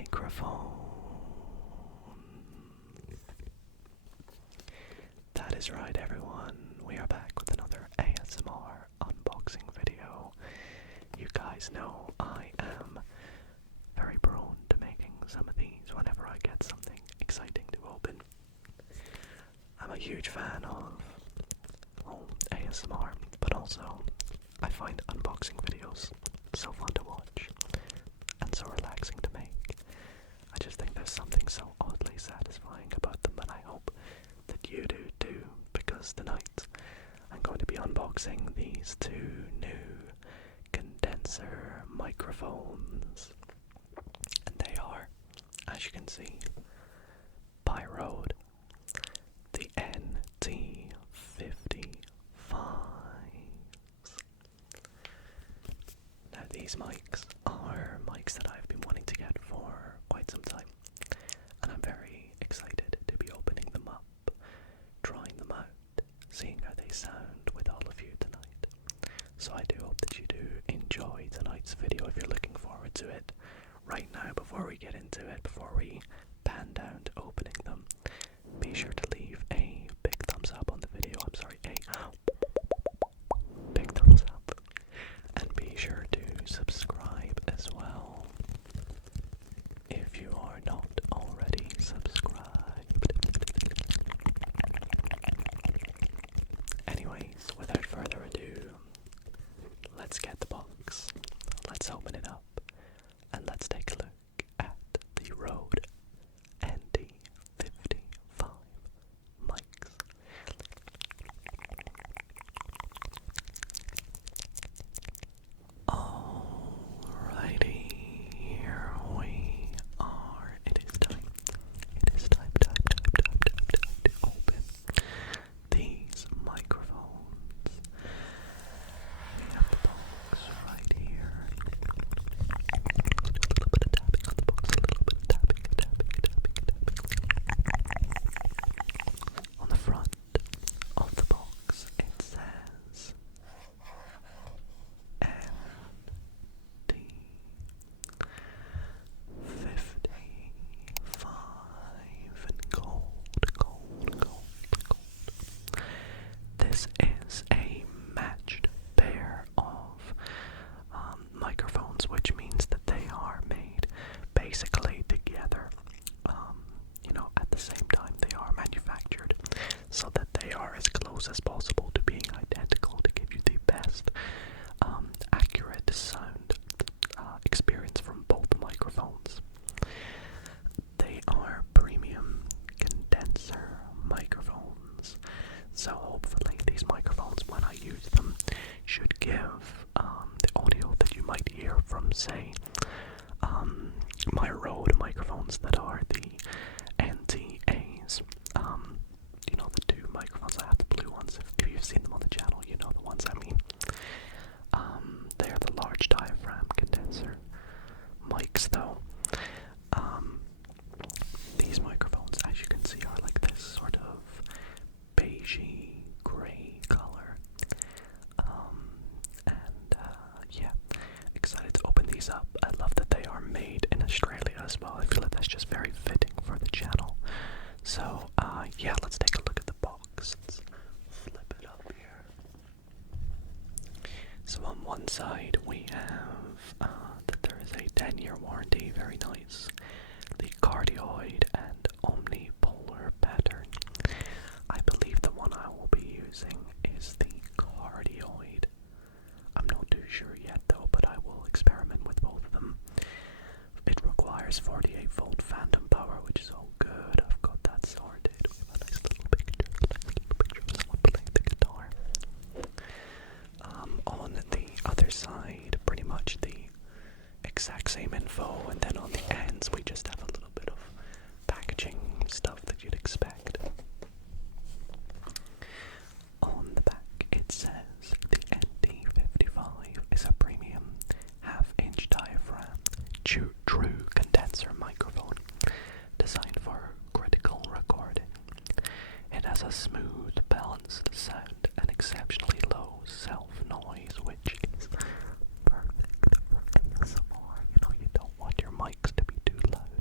microphone. That is right, everyone. We are back with another ASMR unboxing video. You guys know I am very prone to making some of these whenever I get something exciting to open. I'm a huge fan of ASMR, but also I find unboxing videos so fun to watch and so relaxing to make. I just think there's something so oddly satisfying about them, and I hope that you do too, because tonight I'm going to be unboxing these two new condenser microphones, and they are, as you can see, by RODE, the NT55. Now these mics are mics that I've been wanting to get for quite some time, and I'm very excited to be opening them up, trying them out, seeing how they sound with all of you tonight. So I do hope that you do enjoy tonight's video if you're looking forward to it. Right now, before we get into it, before we pan down to opening them, be sure to leave a big thumbs up on the video. A big thumbs up. And be sure to subscribe as well if you are not already subscribed. Anyways, without further ado, let's get the box, let's open it up, and let's take a look at the RODE NT55 mics. Alrighty, here we are. It is time to open these microphones. We have the box right here. A little bit of tapping on the box, a little bit of tapping. On the front of the box, it says NT55 in gold. This is a matched pair of microphones, which means that they are made basically together. At the same time, they are manufactured so that they are as close as possible to being identical to give you the best accurate sound experience from both microphones. They are premium condenser microphones, so hopefully these microphones, when I use them, should give the audio that you might hear from, say, my RODE microphones that are the NTAs. The two microphones. I have the blue ones. If you've seen them on the channel, you know the ones I mean. They are the large diaphragm condenser mics, though. These microphones, as you can see, are like this sort of beigey grey color. Excited to open these up. I love that they are made in Australia as well. I feel like that's just very fitting for the channel. So, let's take a look at the box. Let's flip it up here. So on one side we have that there is a 10-year warranty, very nice. The cardioid and omnipolar pattern. I believe the one I will be using is the cardioid. I'm not too sure yet though, but I will experiment with both of them. It requires 48-volt phantom power, which is all good. I've got that sorted. We have a nice little picture of someone playing the guitar. On the other side, pretty much the exact same info, and then on the ends we just have a little bit of packaging stuff that you'd expect. On the back it says the NT55 is a premium half-inch diaphragm true condenser microphone designed for critical recording. It has a smooth, balanced sound and exceptionally low self-noise, which is perfect for ASMR. You don't want your mics to be too loud.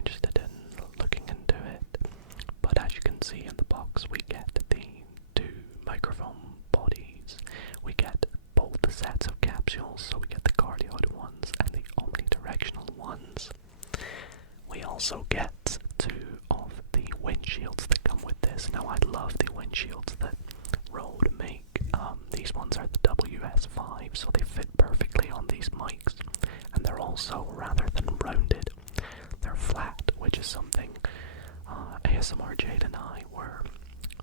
interested in looking into it. But as you can see in the box, we get the 2 microphone bodies. We get both sets of capsules, so we get the cardioid ones and the omnidirectional ones. We also get 2 of the windshields that come with this. Now I love the windshields that Rode make. These ones are the WS5, so they fit perfectly on these mics, and they're also, rather than rounded, they're flat, which is something ASMR Jade and I were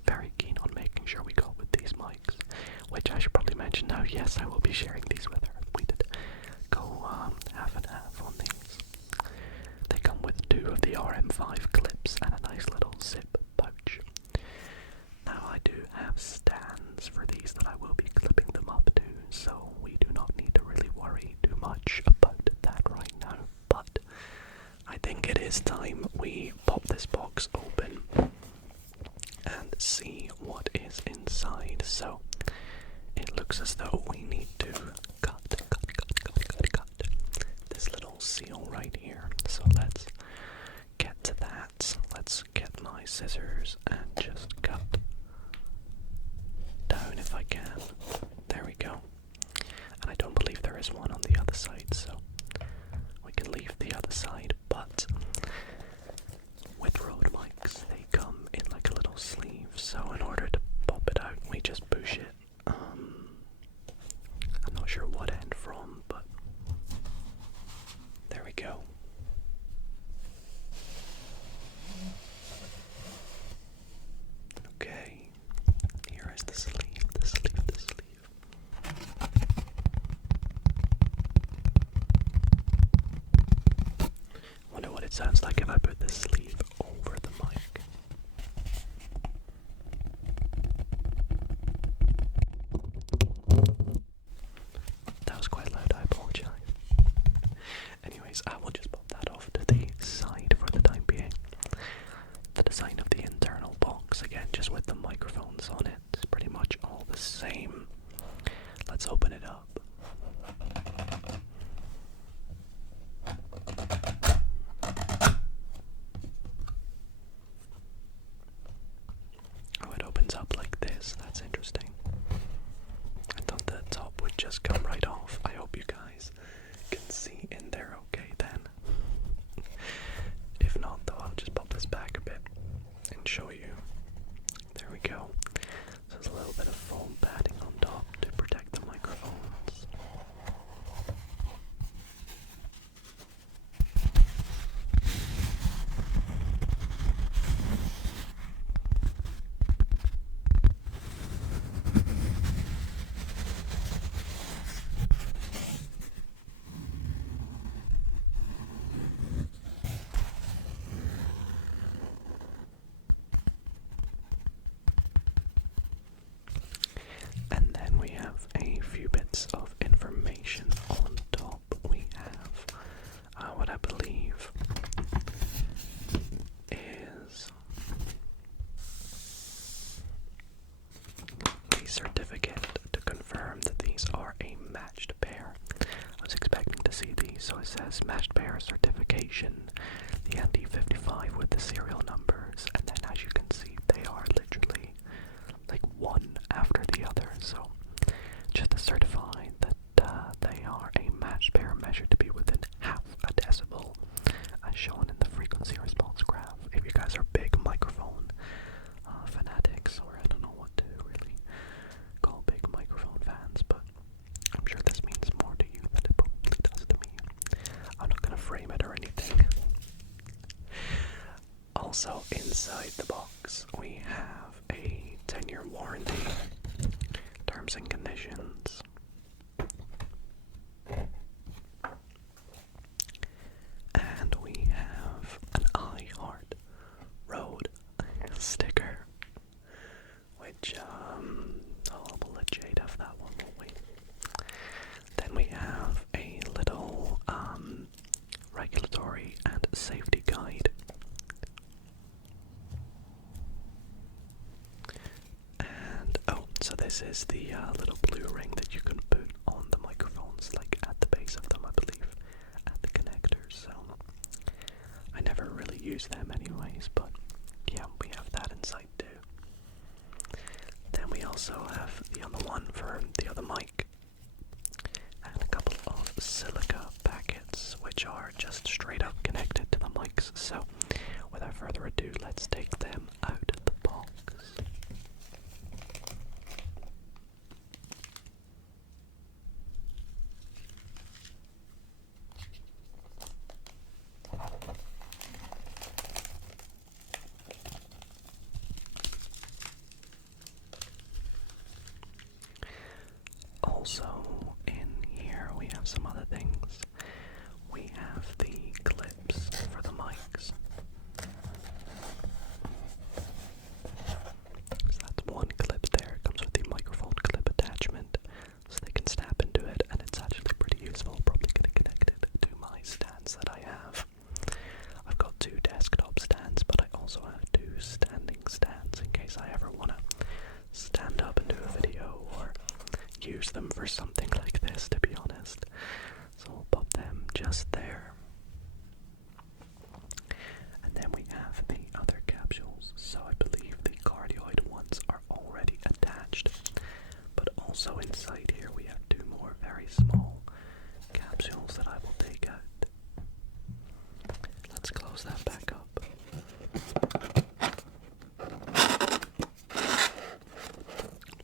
very keen on making sure we got with these mics, which I should probably mention now. Yes, I will be sharing these with her. We did go half and half on these. They come with 2 of the RM5 clips and a nice little zip pouch. Now I do have stands for these that I will be clipping them up to, so we do not need to really worry too much about that right now. But I think it is time we pop this box open and see what is inside. So it looks as though we need to cut this little seal right here. So let's get to that. Let's get my scissors and just cut down if I can. There we go. And I don't believe there is one on the other side, so we can leave the other side. But with Rode mics, they come in like a little sleeve, so in order to pop it out, we just push it. I'm not sure what end from, but there we go. Okay, here is the sleeve. Wonder what it sounds like if I put the sleeve over the mic. That was quite loud, I apologize. Anyways, I will just pop that off to the side for the time being. The design of the internal box, again, just with the microphones on it, is pretty much all the same. Let's open it up. Oh, it opens up like this. That's interesting. I thought the top would just come right off. I hope you guys can see in there okay then. If not, though, I'll just pop this back a bit and show you. There we go. So there's a little bit of foam padding on top to protect the microphones. And then we have a few bits of information on top. We have what I believe is a certificate to confirm that these are a matched pair. I was expecting to see these, so it says matched pair certification, the NT55 with the serial numbers, and then as you can see, they are literally like one after the other, so just to certify that they are a matched pair measured to be within half a decibel, as shown in the frequency response graph. If you guys are big microphone fanatics, or I don't know what to really call big microphone fans, but I'm sure this means more to you than it probably does to me. I'm not going to frame it or anything. Also, inside the box, we have a 10-year warranty, terms and conditions, and we have an I Heart Rode sticker, which, we'll let Jade have that one, won't we? Then we have a little, regulatory and safety guide. And, so this is the little blue ring that you can put on the microphones, like at the base of them, I believe, at the connectors. So I never really use them anyways, but yeah, we have that inside too. Then we also have the other one for the other mic, and a couple of silica packets, which are just straight up connected to the mics. So, without further ado, let's take them out of the box. Also, in here we have some other things. We have the clips for the mics. So that's one clip there. It comes with the microphone clip attachment, so they can snap into it, and it's actually pretty useful. Probably going to connect it to my stands that I have. I've got 2 desktop stands, but I also have 2 standing stands in case I ever want to stand up and do a video or use them for something like this, to be honest. So we'll pop them just there. And then we have the other capsules. So I believe the cardioid ones are already attached. But also inside here we have 2 more very small capsules that I will take out. Let's close that back up.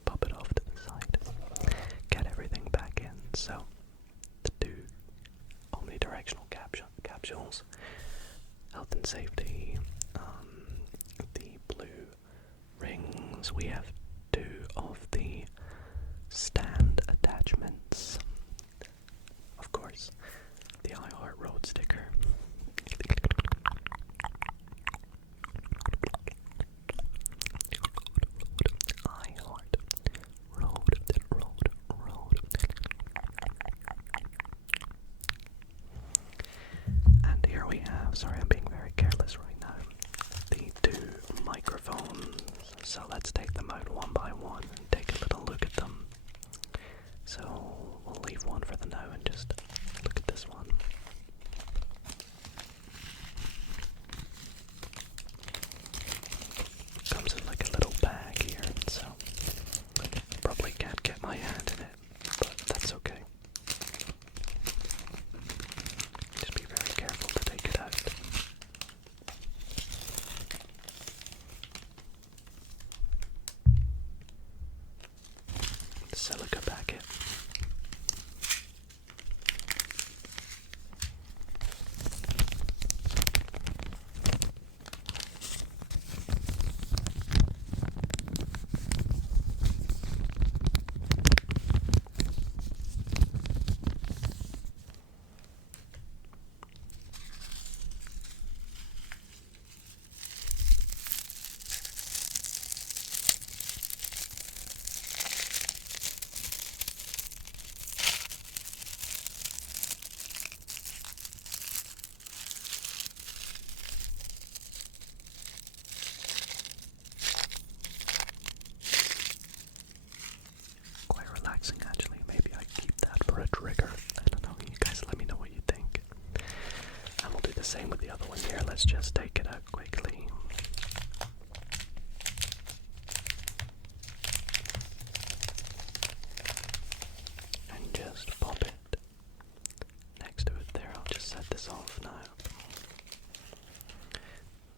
Pop it off to the side. Get everything back in. So the 2 omnidirectional capsules, health and safety, the blue rings. We have 2 of the stand attachments. Of course, the RODE sticker. RODE. And here we have, sorry I'm being very careless right now, the 2 microphones. So let's take them out one by one and take a little look at them. So we'll leave one for the now and just look at this one. Comes in like a little bag here, so probably can't get my hand in it, but that's okay. Just be very careful to take it out. The silica packet. Actually, maybe I keep that for a trigger. I don't know, you guys let me know what you think. And we'll do the same with the other one here. Let's just take it out quickly. And just pop it next to it there. I'll just set this off now.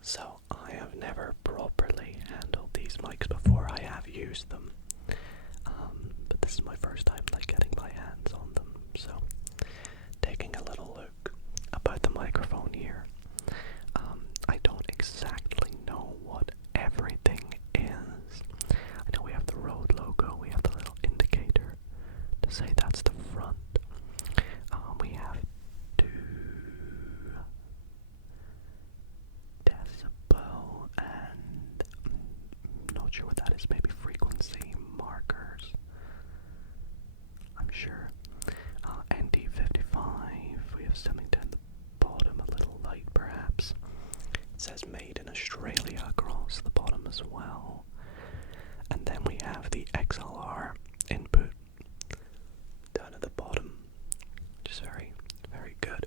So, I have never properly handled these mics before. I have used them. But this is my first time getting my hands on them, so taking a little look about the microphone here. I don't exactly know what everything is. I know we have the RODE logo, we have the little indicator to say that's the front. We have 2 decibel and not sure what that is, maybe frequency markers. I'm sure. NT55, we have something down the bottom, a little light perhaps. It says made in Australia across the bottom as well. And then we have the XLR input down at the bottom, which is very, very good.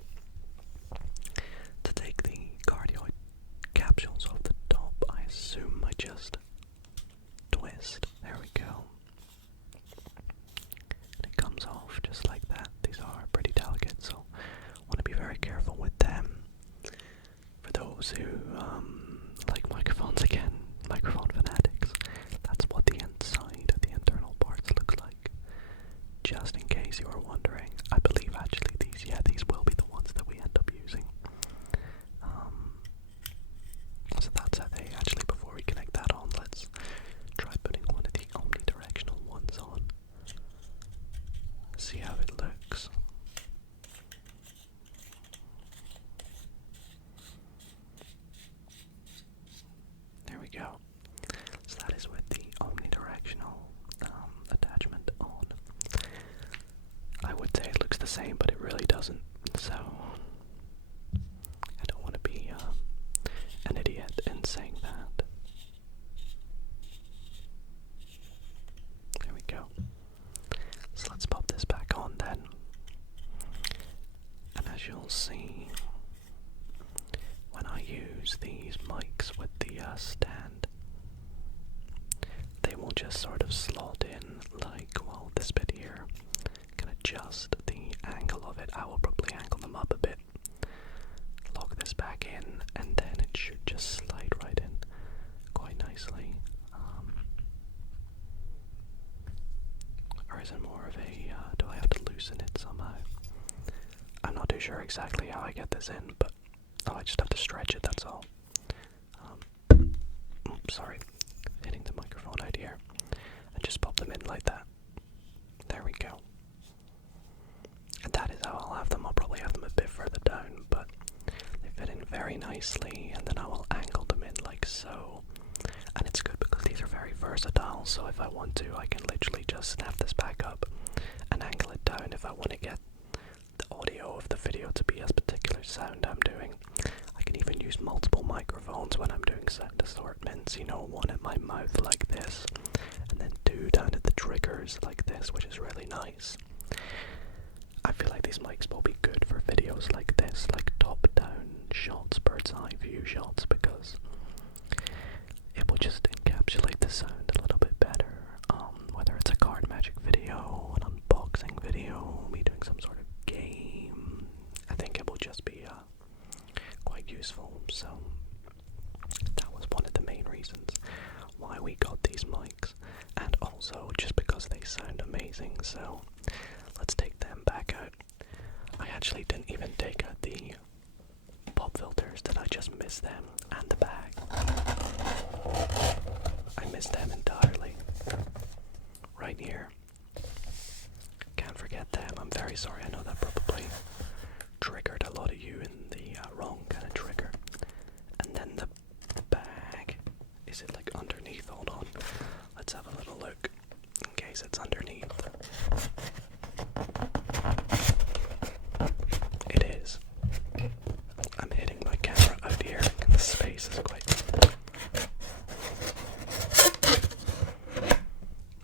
To take the cardioid capsules off the top. I assume I just twist. There we go. And it comes off just like that. These are pretty delicate, so want to be very careful with them. For those who like microphones, again, microphone fanatics, that's what the inside, the internal parts look like. Just in case you were wondering, I believe actually these will be the ones that we end up using. So that's how they actually, before we connect that on, let's try putting one of the omnidirectional ones on. See how it looks. There we go. So that is with the omnidirectional attachment on. I would say it looks the same, but it really doesn't. So I don't want to be an idiot in saying that. There we go. So let's pop this back on then. And as you'll see, when I use these mics with the stand, they will just sort of slot in like, well, this bit here. Can adjust the angle of it. I will probably angle them up a bit. Lock this back in, and then it should just slide right in quite nicely. Or is it more of a, do I have to loosen it somehow? I'm not too sure exactly how I get this in, but I just have to stretch it, that's all. Sorry, hitting the microphone out here. And just pop them in like that. There we go. And that is how I'll have them. I'll probably have them a bit further down, but they fit in very nicely, and then I will angle them in like so. And it's good because these are very versatile, so if I want to, I can literally just snap this back up and angle it down if I want to get the audio of the video to be as particular sound I'm doing. I can even use multiple microphones when I'm doing sound assortments, you know, one at my mouth like this, and then two down at the triggers like this, which is really nice. I feel like these mics will be good for videos like this, like top-down shots, bird's-eye view shots, because it will just encapsulate the sound a little bit better. Whether it's a card magic video, an unboxing video, me doing some sort of game, I think it will just be quite useful. So that was one of the main reasons why we got these mics, and also just because they sound amazing. So let's take them back out. I actually didn't even take out the pop filters. Did I just miss them? And the bag. I missed them entirely. Right here. Can't forget them. I'm very sorry. I know that probably triggered a lot of you in the wrong kind of trigger. And then the bag. Is it like underneath? Hold on. Let's have a little look in case it's underneath. It is. I'm hitting my camera out here and the space is quite...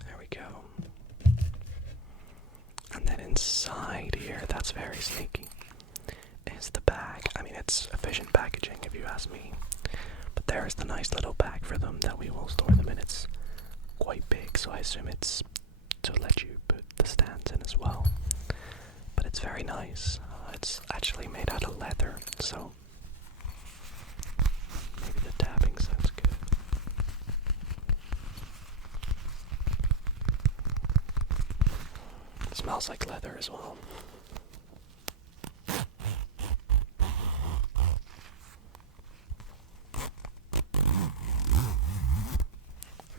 There we go. And then inside here, that's very sneaky, is the bag. I mean, it's efficient packaging if you ask me. But there's the nice little bag for them that we will store them in. It's quite big, so I assume it's to let you put the stands in as well. But it's very nice. It's actually made out of leather, so maybe the tapping sounds good. It smells like leather as well.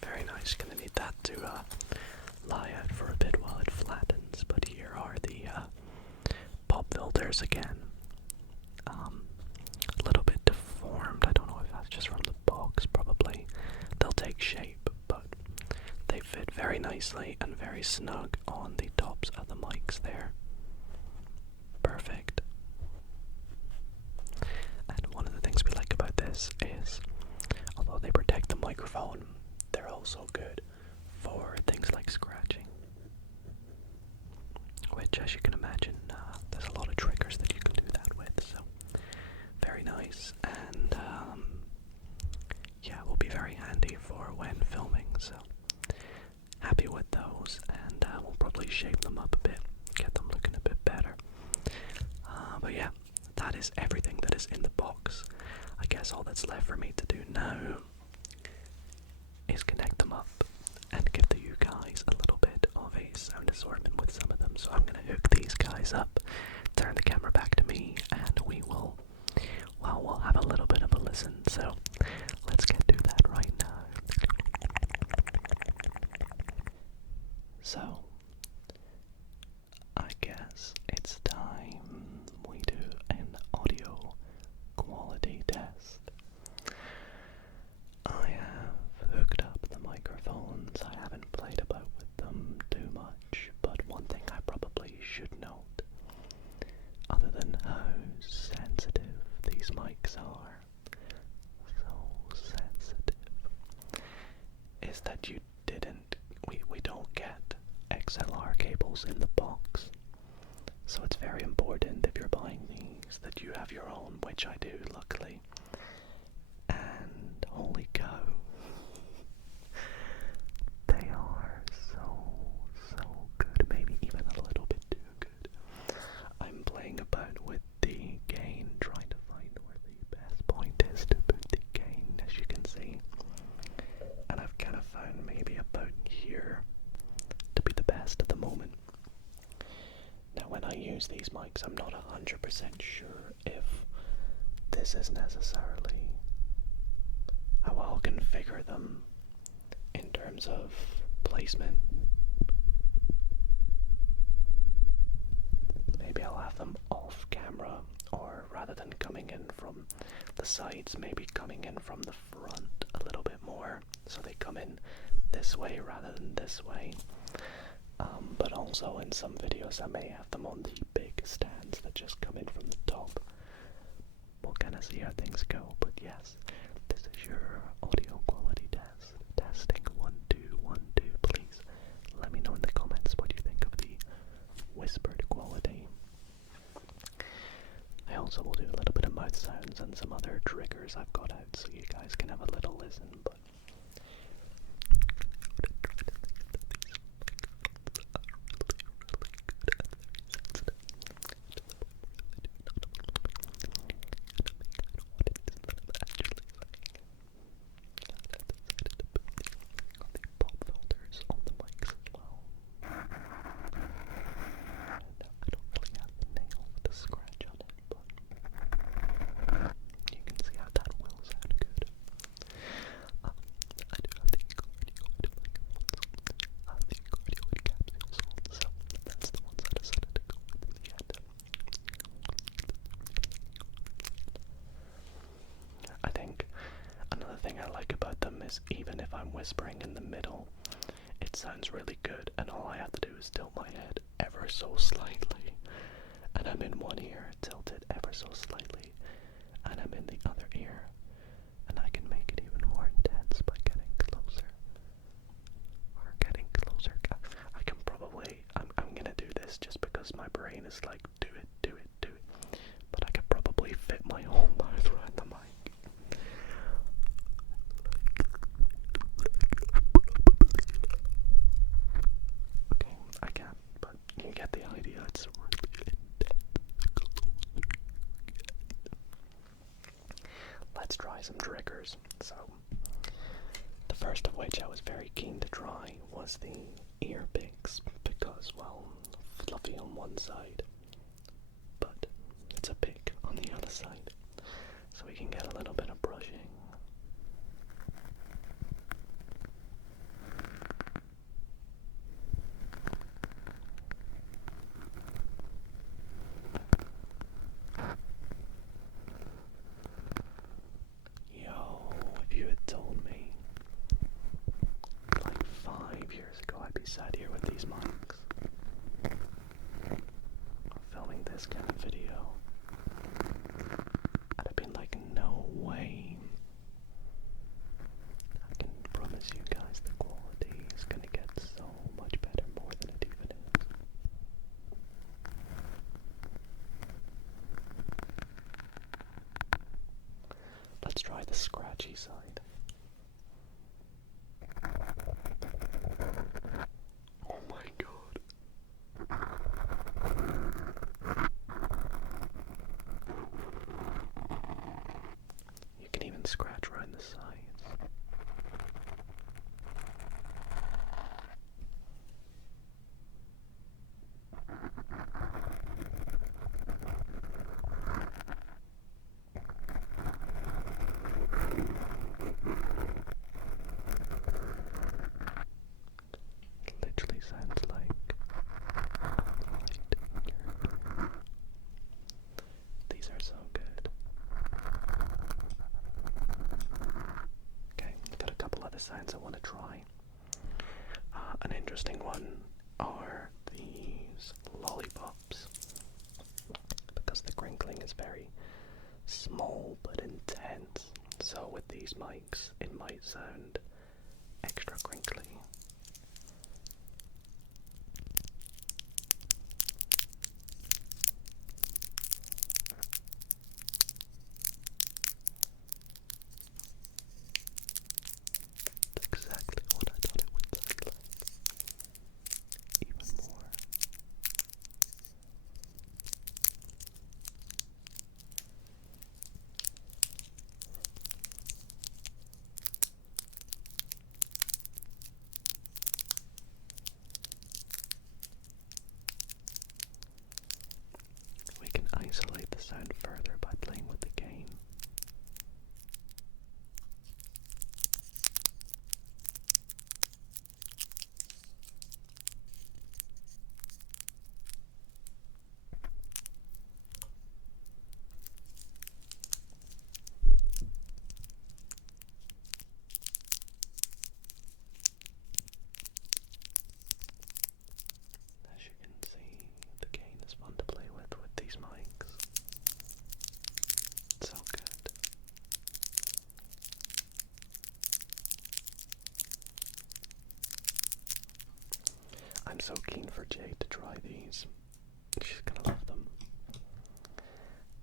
Very nice. Gonna need that to lie out for a bit while it flattens. But here are the pop filters again. A little bit deformed. I don't know if that's just from the box, probably. They'll take shape, but they fit very nicely and very snug on the tops of the mics there. Perfect. And one of the things we like about this is, although they protect the microphone, they're also good for things like scratching. Which, as you can imagine, there's a lot of triggers that you can do that with, so very nice. And be very handy for when filming, so happy with those, and we'll probably shape them up a bit, get them looking a bit better. But yeah, that is everything that is in the box. I guess all that's left for me to do now is connect them up and give you guys a little bit of a sound assortment with some of them. So I'm going to hook these guys up, turn the camera back to me, and we'll have a little bit of a listen. So let's get to that right now. So I guess it's time we do an audio quality test. I have hooked up the microphones. I haven't played about with them too much, but one thing I probably should note, other than how sensitive these mics are, so sensitive, is that we don't get XLR cables in the box. So it's very important if you're buying these that you have your own, which I do, luckily. And holy cow, they are so good, maybe even a little bit too good. I'm playing about with the gain, trying to find where the best point is to put the gain, as you can see. And I've kind of found maybe about here to be the best at the moment. Now when I use these mics, I'm not 100% sure if this is necessarily how I'll configure them in terms of placement. Maybe I'll have them off camera, or rather than coming in from the sides, maybe coming in from the front a little bit more, so they come in this way rather than this way. But also in some videos I may have them on the big stands that just come in from the top. We'll kind of see how things go, but yes, this is your audio quality test. Testing 1 2 1 2. Please let me know in the comments what you think of the whispered quality. I also will do a little bit of mouth sounds and some other triggers I've got out so you guys can have a little listen, but even if I'm whispering in the middle, it sounds really good, and all I have to do is tilt my head ever so slightly, and I'm in one ear, tilt it ever so slightly, and I'm in the other ear, and I can make it even more intense by getting closer. I can probably, I'm gonna do this just because my brain is like, do it, but I could probably fit my whole mouth around the mic. Get the idea, it's really intense. Let's try some triggers. So, the first of which I was very keen to try was the ear picks, because, well, fluffy on one side, but it's a pick on the other side, so we can get a little bit of brushing. Sat here with these mics, filming this kind of video, I'd have been like, no way. I can promise you guys the quality is gonna get so much better, more than it even is. Let's try the scratchy side. the sounds I want to try. An interesting one are these lollipops, because the crinkling is very small but intense. So with these mics, it might sound extra crinkly. Exactly what I thought it would sound like. Even more. We can isolate the sound further by playing with the gain. As you can see, the gain is fun to play with these mics. It's so good. I'm so keen for Jade to try these. She's gonna love them.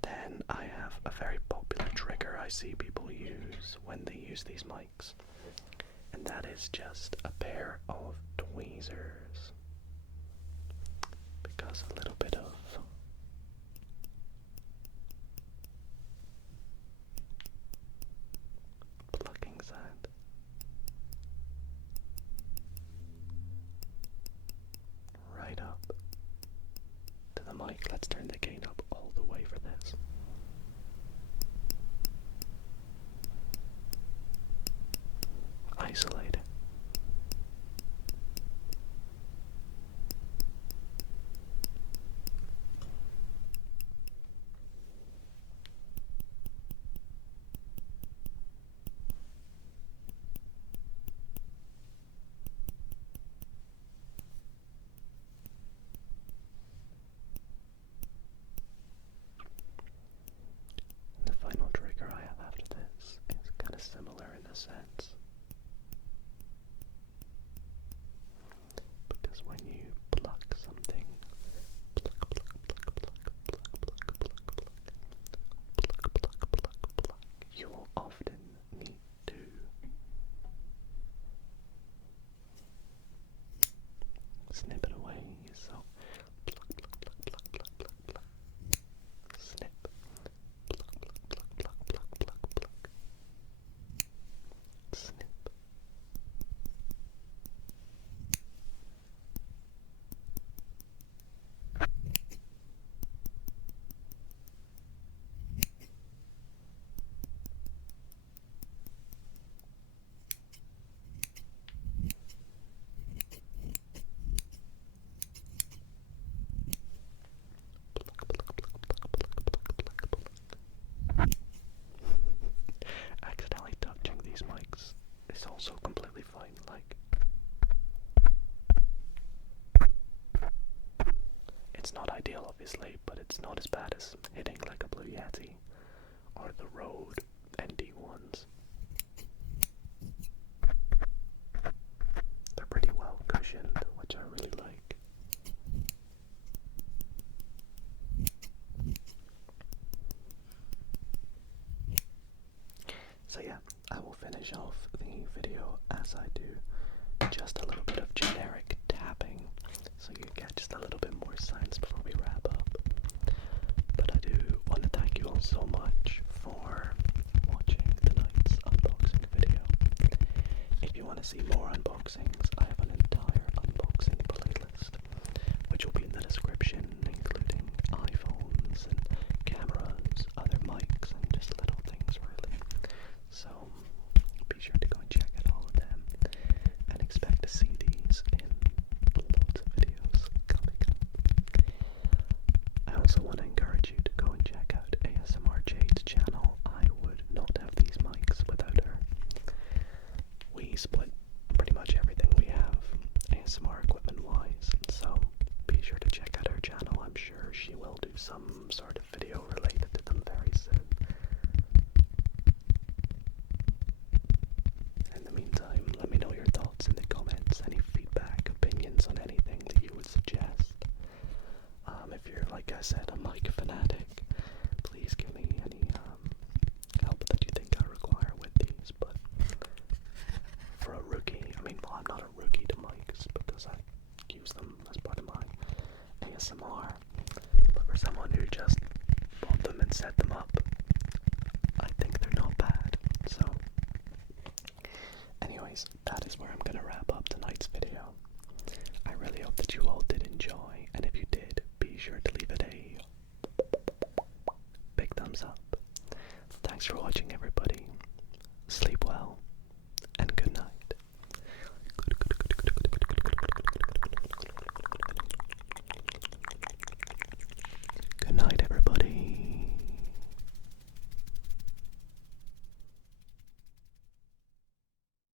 Then I have a very popular trigger I see people use when they use these mics, and that is just a pair of tweezers. Because a little bit of plucking sound. Right up to the mic. Let's turn the gain up all the way for this. Isolate it. The final trigger I have after this is kind of similar in a sense. Because when you pluck something, you will often need to snip it away. So pluck, pluck, pluck, pluck, pluck, pluck, pluck. Snip. Pluck, pluck, pluck, pluck, pluck, pluck, pluck. Snip. Accidentally touching these mics is also completely fine. Like, it's not ideal, obviously, but it's not as bad as hitting like a blue Yeti or the RODE NT1s. They're pretty well cushioned, which I really like. So yeah, I will finish off the video as I do just a little bit of generic tapping, so you get just a little bit more sounds before we wrap up. But I do want to thank you all so much for watching tonight's unboxing video. If you want to see more unboxings, I have an entire unboxing playlist, which will be in the description, including iPhones and cameras, other mics, and just little things really. So be sure to go and check out all of them, and expect to see these in loads of videos coming up. I also want to encourage you to go and check out ASMR Jade's channel. I would not have these mics without her. We not a rookie to mics because I use them as part of my ASMR. But for someone who just bought them and set them up, I think they're not bad. So, anyways, that is where I'm going to wrap up tonight's video. I really hope that you all did enjoy, and if you did, be sure to leave